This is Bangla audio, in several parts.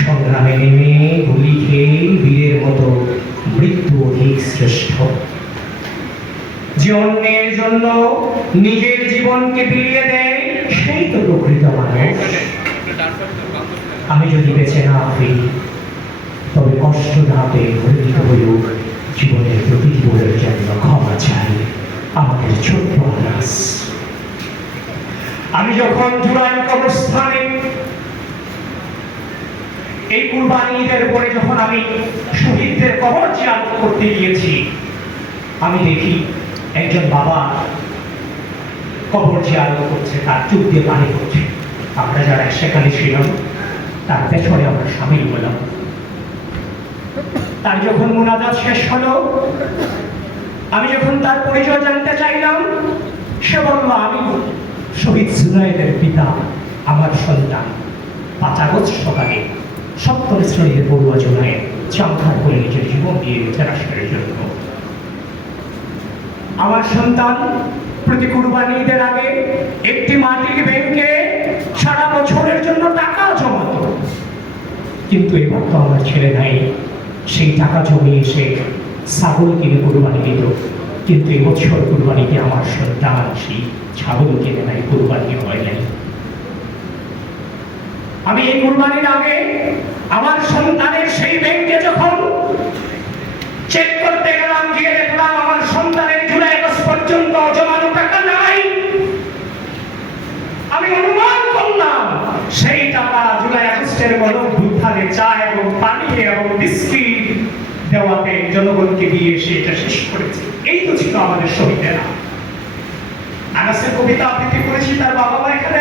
সংগ্রামে নেমে গুলি খেয়ে বীরের মতো মৃত্যু অধিক শ্রেষ্ঠ। যে অন্যের জন্য নিজের জীবনকে দেয়, সেই তো প্রকৃত মানুষ। আমি যদি বেঁচে না ফিরি তবে কষ্ট না পেয়ে জীবনের প্রতিটি জন্য ক্ষমা চাই আমাদের ছোট্ট আমি যখন জুলাই কবরস্থানে এই কুরবানি ঈদের পরে যখন আমি শহীদদের কবর জিয়ারত করতে গিয়েছি, আমি দেখি একজন বাবা কবর জিয়ারত করছে, তার চোখ দিয়ে পানি পড়ছে। আমরা যারা সেখানে ছিলাম, তার পেছনে আমরা সামিল হলাম। তার যখন মোনাজাত শেষ হলো, আমি যখন তার পরিচয় জানতে চাইলাম, সে বলল, আমি শহীদ সুনাইদের পিতা, আমার সন্তান। পাঁচ আগস্ট সকালে সপ্তম শ্রেণির পড়ুয়া জুনায়ের চামখার করে নিজের জীবন দিয়ে গেছে রাষ্ট্রের জন্য। আমার সন্তান প্রতি কুরবানি ঈদের আগে একটি মাটির ব্যাংকে সারা বছরের জন্য টাকা জমাতো। কিন্তু এবার তো আমার ছেলে নাই, সেই টাকা জমিয়ে এসে ছাগল কিনে কুরবানি দিত। কিন্তু এবছর কুরবানিতে আমার সন্তান সেই ছাগল কিনে নাই, কুরবানি হয় নাই। আমি এই কুরবানির আগে আমার সন্তানের সেই ব্যাংকে যখন চেক করতে গেলাম, গিয়ে দেখলাম আমার সন্তানের জুলাই আগস্ট পর্যন্ত জমানো টাকা নাই। আমি অনুমান করলাম, সেই টাকা জুলাই আগস্টের গণভ্যুত্থানে চা এবং পানি এবং বিস্কিট দেওয়াতে জনগণকে দিয়ে এসে এটা শেষ করেছে। এই তো ছিল আমাদের শহীদেরা। আনাসের কবিতা আবৃত্তি করেছি তার বাবা মা এখানে।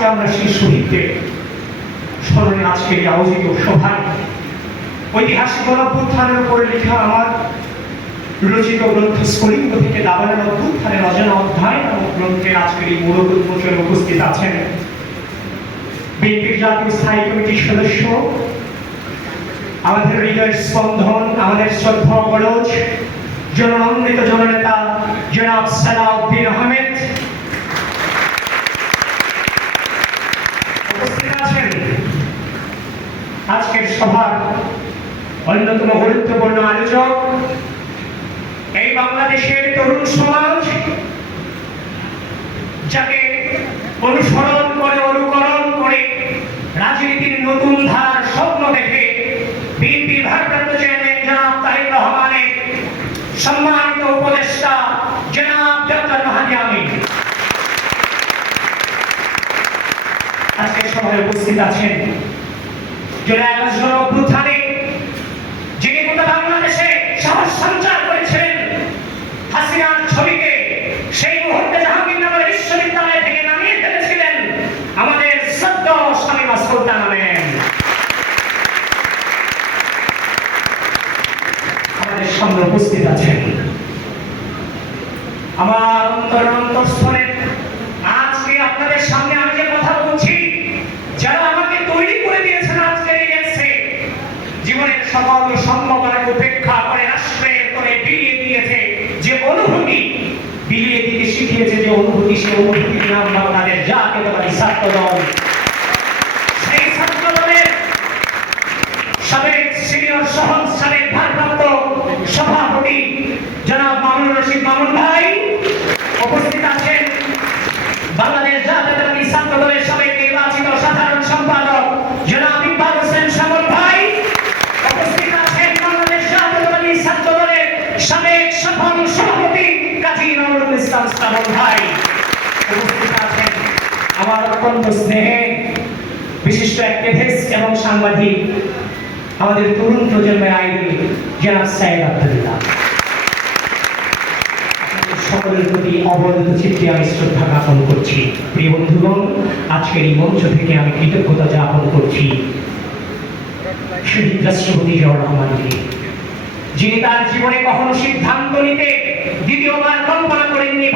আজকে আমরা সেই শহীদদের স্মরণে আজকে এই আয়োজিত সভায় ঐতিহাসিক গণভ্যুত্থানের উপরে লেখা আমার রচিত গ্রন্থ স্ফুলিঙ্গ থেকে দাবানের অভ্যুত্থানের অজানা অধ্যায় নামক গ্রন্থের আজকের এই মূল উন্মোচনে উপস্থিত আছেন বিএনপির জাতীয় স্থায়ী কমিটির সদস্য, আমাদের হৃদয়ের স্পন্দন, আমাদের শ্রদ্ধা গরজ জননন্দিত জননেতা জনাব সালাউদ্দিন আহমেদ উপস্থিত আছেন আজকের সভার অন্যতম গুরুত্বপূর্ণ আলোচক এই বাংলাদেশের তরুণ সমাজ যাকে অনুসরণ আজকে সভায় উপস্থিত আছেন জুলাই আগস্ট অভ্যুত্থানে যিনি গোটা বাংলাদেশে সাহস সঞ্চার করেছিলেন, হাসিনার ছবিকে সেই মুহূর্তে জাহাঙ্গীরনগর বিশ্ববিদ্যালয় থেকে নামিয়ে ফেলেছিলেন আমাদের সদ্য শামীমা সুলতান আমেন আমাদের সামনে উপস্থিত আছেন আমার অন্তর অন্তঃস্থলে আজকে আপনাদের সামনে সকল সম্ভাবনাকে উপেক্ষা করে রাষ্ট্রের করে বিলিয়ে দিয়েছে যে অনুভূতি। বিলিয়ে দিতে শিখিয়েছে যে অনুভূতি, সে অনুভূতির নাম বাংলাদেশ জাতীয়তাবাদী ছাত্র দল সেই ছাত্র দলের সাবেক সিনিয়র সহ সাবেক ভারপ্রাপ্ত সভাপতি জনাব মামুনুর রশিদ মামুন ভাই উপস্থিত আছেন বাংলাদেশ জাতীয়তাবাদী ছাত্র দলের সাবেক নির্বাচিত সাধারণ সম্পাদক জনাব ইকবাল হোসেন সাগর ভাই উপস্থিত আছেন বাংলাদেশ জাতীয়তাবাদী ছাত্র দলের সাবেক সফল সভাপতি কাজী নজরুল ইসলাম সাগর ভাই উপস্থিত আছেন আমার স্নেহে বিশিষ্ট অ্যাক্টিভিস্ট এবং সাংবাদিক আমাদের তরুণ প্রজন্মের আইডল জনাব সাহেব আব্দুল্লাহ। সকলের প্রতি চিত্তে আমি শ্রদ্ধা জ্ঞাপন করছি। প্রিয় বন্ধুগণ, আজকের এই মঞ্চ থেকে আমি কৃতজ্ঞতা জ্ঞাপন করছি শহীদ রাষ্ট্রপতি জিয়াউর রহমানকে, যিনি তার জীবনে কখনো সিদ্ধান্ত নিতে দ্বিতীয়বার কল্পনা করেননি